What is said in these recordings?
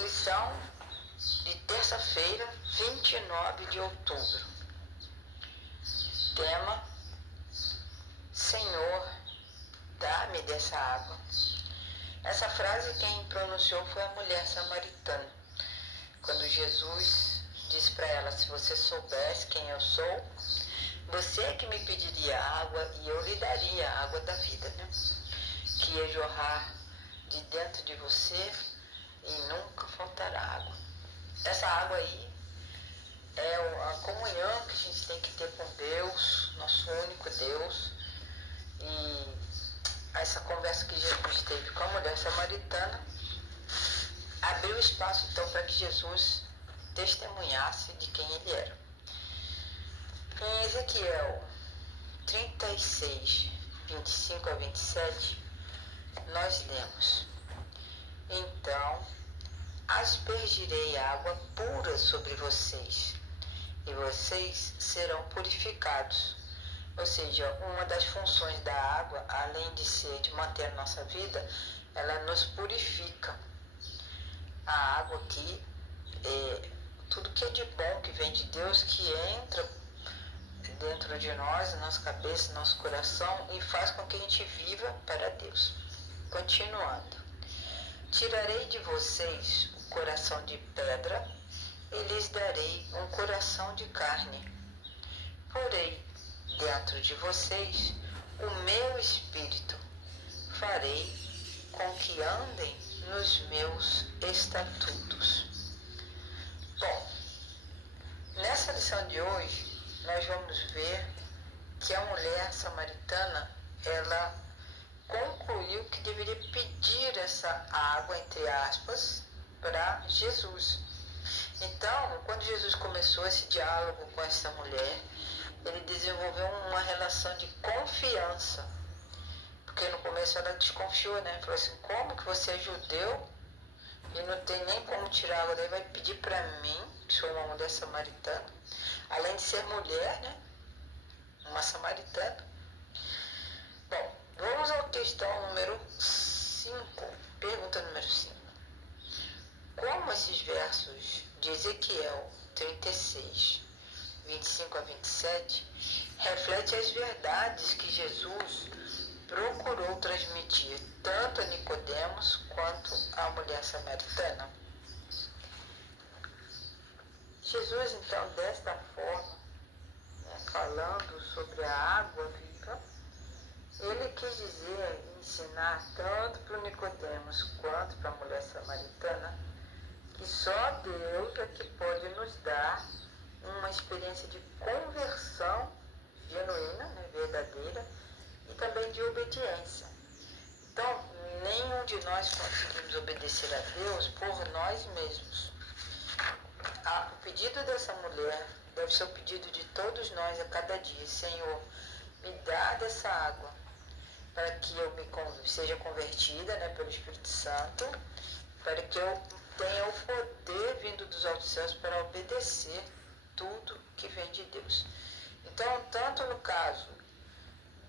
Lição de terça-feira, 29 de outubro. Tema: Senhor, dá-me dessa água. Essa frase quem pronunciou foi a mulher samaritana. Quando Jesus disse para ela: se você soubesse quem eu sou, você é que me pediria água e eu lhe daria a água da vida, né? Que ia jorrar de dentro de você e nunca faltará água. Essa água aí é a comunhão que a gente tem que ter com Deus, nosso único Deus. E essa conversa que Jesus teve com a mulher samaritana abriu espaço então para que Jesus testemunhasse de quem ele era. Em Ezequiel 36, 25 a 27, nós lemos: então aspergirei água pura sobre vocês, e vocês serão purificados. Ou seja, uma das funções da água, além de manter a nossa vida, ela nos purifica. A água aqui é tudo que é de bom que vem de Deus, que entra dentro de nós, na nossa cabeça, no nosso coração, e faz com que a gente viva para Deus. Continuando: tirarei de vocês o coração de pedra e lhes darei um coração de carne. Porei dentro de vocês o meu espírito. Farei com que andem nos meus estatutos. Bom, nessa lição de hoje, nós vamos ver que a mulher samaritana, ela concluiu que deveria pedir essa água, entre aspas, para Jesus. Então, quando Jesus começou esse diálogo com essa mulher, ele desenvolveu uma relação de confiança. Porque no começo ela desconfiou, né? Falou assim: como que você é judeu e não tem nem como tirar água daí, vai pedir para mim, que sou uma mulher samaritana, além de ser mulher, né? Uma samaritana. Bom, vamos à questão número 5, pergunta número 5. Como esses versos de Ezequiel 36, 25 a 27, refletem as verdades que Jesus procurou transmitir tanto a Nicodemos quanto à mulher samaritana. Jesus, então, desta forma, falando sobre a água viva, ele quis dizer, ensinar tanto para o Nicodemos quanto para a mulher samaritana, que só Deus é que pode nos dar uma experiência de conversão genuína, né, verdadeira, e também de obediência. Então, nenhum de nós conseguimos obedecer a Deus por nós mesmos. O pedido dessa mulher deve ser o pedido de todos nós a cada dia: Senhor, me dá dessa água, para que eu seja convertida, né, pelo Espírito Santo, para que eu tenha o poder vindo dos altos céus para obedecer tudo que vem de Deus. Então, tanto no caso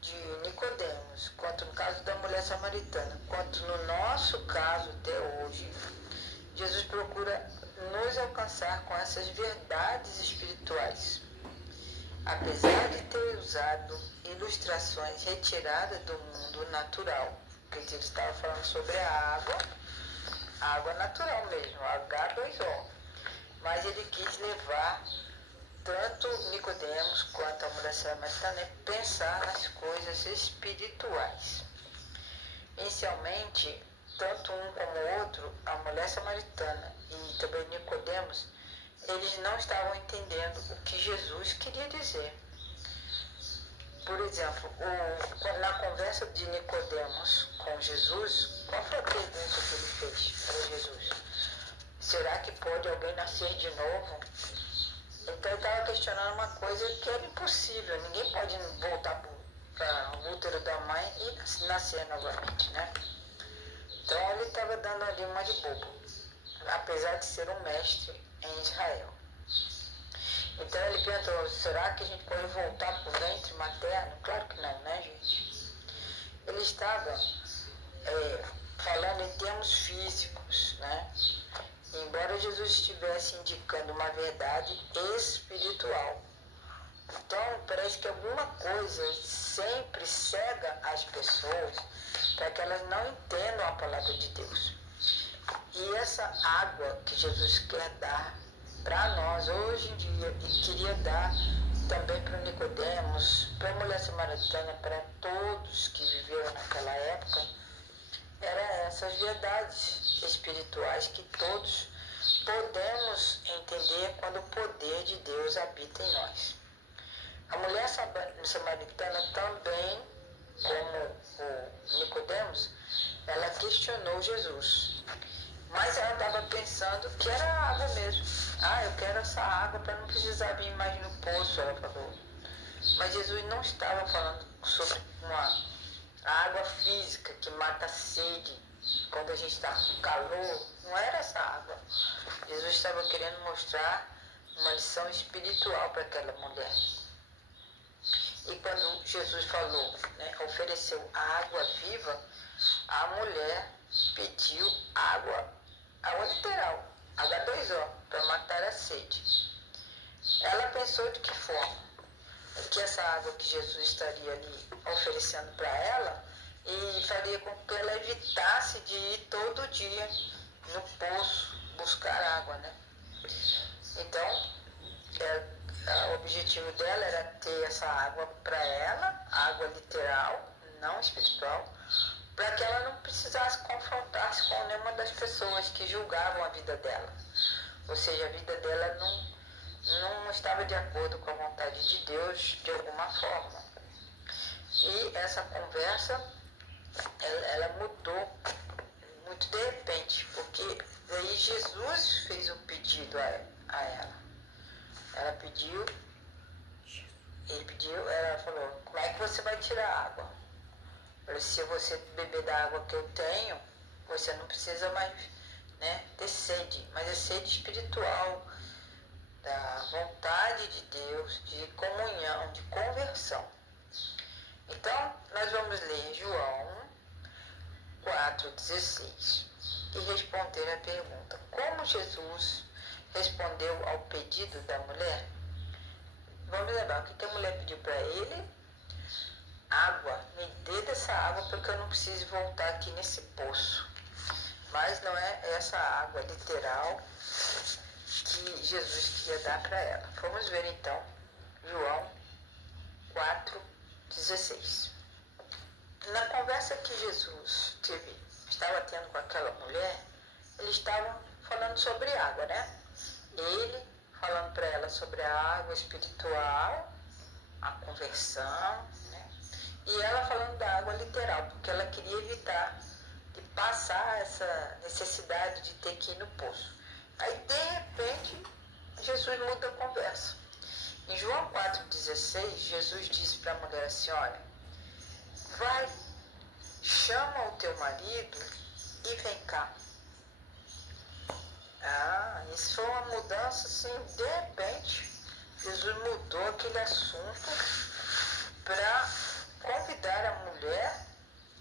de Nicodemos, quanto no caso da mulher samaritana, quanto no nosso caso até hoje, Jesus procura nos alcançar com essas verdades espirituais. Apesar de ter usado ilustrações retiradas do mundo natural, porque ele estava falando sobre a água natural mesmo, H2O, mas ele quis levar tanto Nicodemos quanto a mulher samaritana a pensar nas coisas espirituais. Inicialmente, tanto um como o outro, a mulher samaritana e também Nicodemos, eles não estavam entendendo o que Jesus queria dizer. Por exemplo, na conversa de Nicodemos com Jesus, qual foi a pergunta que ele fez para Jesus? Será que pode alguém nascer de novo? Então ele estava questionando uma coisa que era impossível. Ninguém pode voltar para o útero da mãe e nascer novamente, né? Então ele estava dando ali uma de bobo, apesar de ser um mestre em Israel. Então ele perguntou: será que a gente pode voltar para o ventre materno? Claro que não, né, gente? Ele estava falando em termos físicos, né? Em nós Jesus estivesse indicando uma verdade espiritual. Então, parece que alguma coisa sempre cega as pessoas para que elas não entendam a palavra de Deus. E essa água que Jesus quer dar para nós hoje em dia, e queria dar também para Nicodemos, para a mulher samaritana, para todos que viveram naquela época, eram essas verdades espirituais que todos podemos entender quando o poder de Deus habita em nós. A mulher samaritana também, como o Nicodemos, ela questionou Jesus. Mas ela estava pensando que era água mesmo. Eu quero essa água para não precisar vir mais no poço, ela falou. Mas Jesus não estava falando sobre uma água física que mata a sede quando a gente está com calor. Não era essa água. Jesus estava querendo mostrar uma lição espiritual para aquela mulher. E quando Jesus falou, ofereceu a água viva, a mulher pediu água literal, H2O, para matar a sede. Ela pensou de que forma? Que essa água que Jesus estaria ali oferecendo para ela e faria com que ela evitasse de ir todo dia no poço buscar água, né? Então, o objetivo dela era ter essa água para ela, água literal, não espiritual, para que ela não precisasse confrontar-se com nenhuma das pessoas que julgavam a vida dela. Ou seja, a vida dela não estava de acordo com a vontade de Deus de alguma forma. E essa conversa, ela mudou muito de repente, porque daí Jesus fez um pedido a ela. Ela falou, como é que você vai tirar água? Se você beber da água que eu tenho, você não precisa mais ter sede, mas é sede espiritual, da vontade de Deus, de comunhão, de conversão. Então, nós vamos ler João 4,16 e responder a pergunta: como Jesus respondeu ao pedido da mulher? Vamos lembrar o que a mulher pediu para ele? Água, me dê dessa água porque eu não preciso voltar aqui nesse poço. Mas não é essa água literal que Jesus queria dar para ela. Vamos ver então João 4,16. Na conversa que Jesus estava tendo com aquela mulher, eles estavam falando sobre água, né? Ele falando para ela sobre a água espiritual, a conversão, e ela falando da água literal, porque ela queria evitar de passar essa necessidade de ter que ir no poço. Aí, de repente, Jesus muda a conversa. Em João 4,16, Jesus disse para a mulher assim, olha, vai, chama o teu marido e vem cá. Isso foi uma mudança assim, de repente, Jesus mudou aquele assunto para convidar a mulher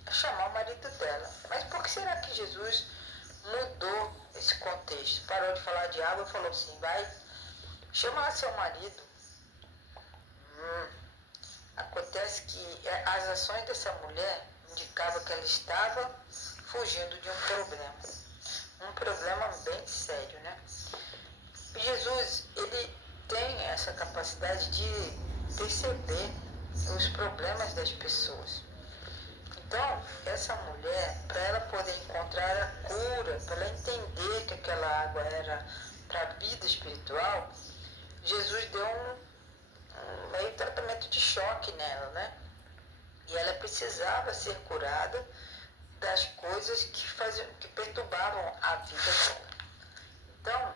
a chamar o marido dela. Mas por que será que Jesus mudou esse contexto? Parou de falar de água e falou assim, vai, chama seu marido. Acontece que as ações dessa mulher indicavam que ela estava fugindo de um problema bem sério, né? E Jesus, ele tem essa capacidade de perceber os problemas das pessoas. Então, essa mulher, para ela poder encontrar a cura, para ela entender que aquela água era para a vida espiritual, Jesus deu um meio tratamento de choque nela, né? E ela precisava ser curada das coisas que perturbavam a vida dela. Então,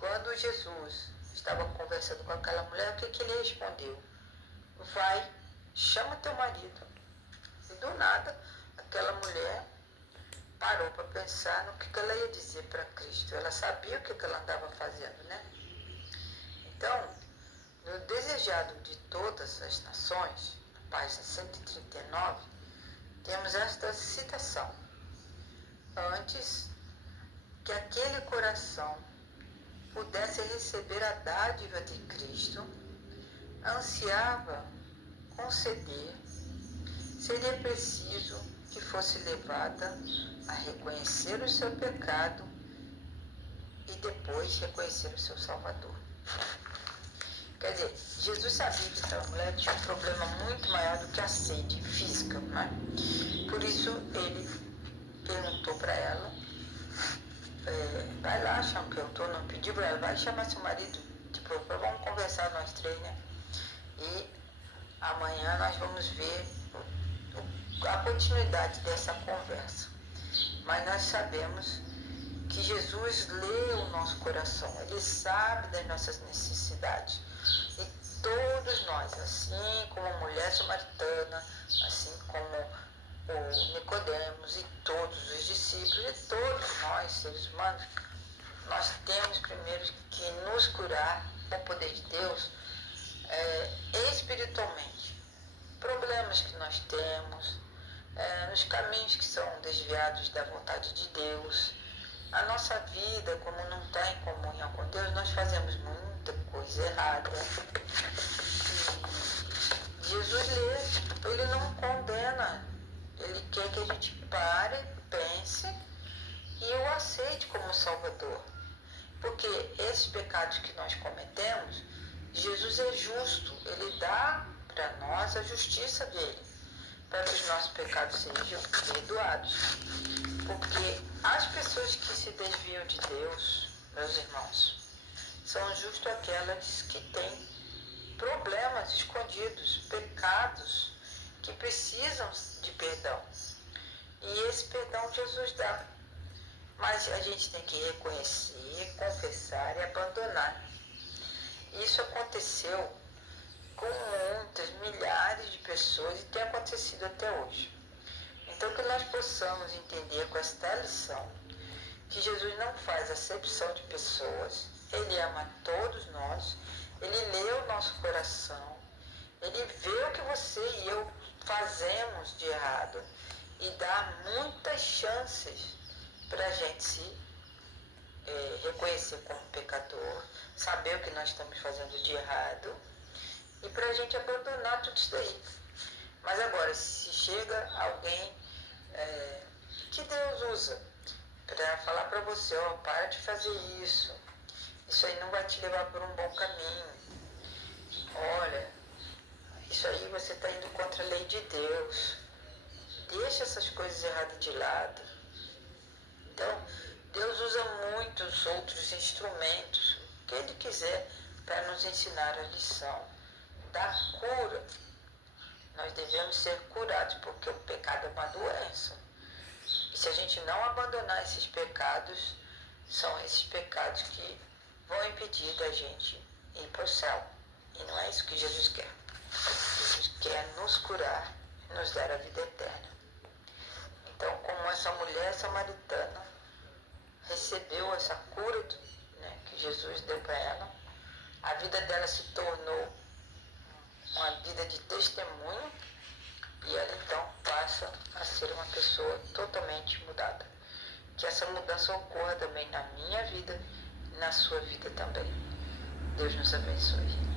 quando Jesus estava conversando com aquela mulher, o que ele respondeu? Vai, chama teu marido. E do nada, aquela mulher parou para pensar no que ela ia dizer para Cristo. Ela sabia o que ela andava fazendo, né? Então, no Desejado de Todas as Nações, página 139, temos esta citação. Antes que aquele coração pudesse receber a dádiva de Cristo, ansiava conceder, seria preciso que fosse levada a reconhecer o seu pecado e depois reconhecer o seu Salvador. Quer dizer, Jesus sabia que aquela mulher tinha um problema muito maior do que a sede física, né? Por isso ele perguntou para ela, vai lá, chama que eu estou, não pediu para ela, vai chamar seu marido, tipo, vamos conversar nós três, né? E amanhã nós vamos ver a continuidade dessa conversa. Mas nós sabemos que Jesus lê o nosso coração, Ele sabe das nossas necessidades. E todos nós, assim como a mulher samaritana, assim como o Nicodemos e todos os discípulos, e todos nós, seres humanos, nós temos primeiro que nos curar com o poder de Deus espiritualmente. Problemas que nós temos, nos caminhos que são desviados da vontade de Deus. A nossa vida, como não está em comunhão com Deus, nós fazemos muita coisa errada. E Jesus lê, Ele não condena, Ele quer que a gente pare, pense e o aceite como Salvador. Porque esses pecados que nós cometemos, Jesus é justo, Ele dá para nós a justiça dele, para que os nossos pecados sejam perdoados. Porque as pessoas que se desviam de Deus, meus irmãos, são justo aquelas que têm problemas escondidos, pecados que precisam de perdão. E esse perdão Jesus dá. Mas a gente tem que reconhecer, confessar e abandonar. Isso aconteceu com muitas, milhares de pessoas e tem acontecido até hoje. Então que nós possamos entender com esta lição que Jesus não faz acepção de pessoas, Ele ama todos nós, Ele lê o nosso coração, Ele vê o que você e eu fazemos de errado e dá muitas chances para a gente se reconhecer como pecador, saber o que nós estamos fazendo de errado e para a gente abandonar tudo isso daí. Mas agora, se chega alguém que Deus usa para falar para você, para de fazer isso aí não vai te levar por um bom caminho, olha, isso aí você está indo contra a lei de Deus, deixa essas coisas erradas de lado. Então, Deus usa muitos outros instrumentos que Ele quiser para nos ensinar a lição da cura. Nós devemos ser curados, porque o pecado é uma doença. E se a gente não abandonar esses pecados, são esses pecados que vão impedir da gente ir para o céu. E não é isso que Jesus quer. Jesus quer nos curar e nos dar a vida eterna. Então, como essa mulher samaritana recebeu essa cura que Jesus deu para ela, a vida dela se tornou uma vida de testemunho e ela então passa a ser uma pessoa totalmente mudada. Que essa mudança ocorra também na minha vida e na sua vida também. Deus nos abençoe.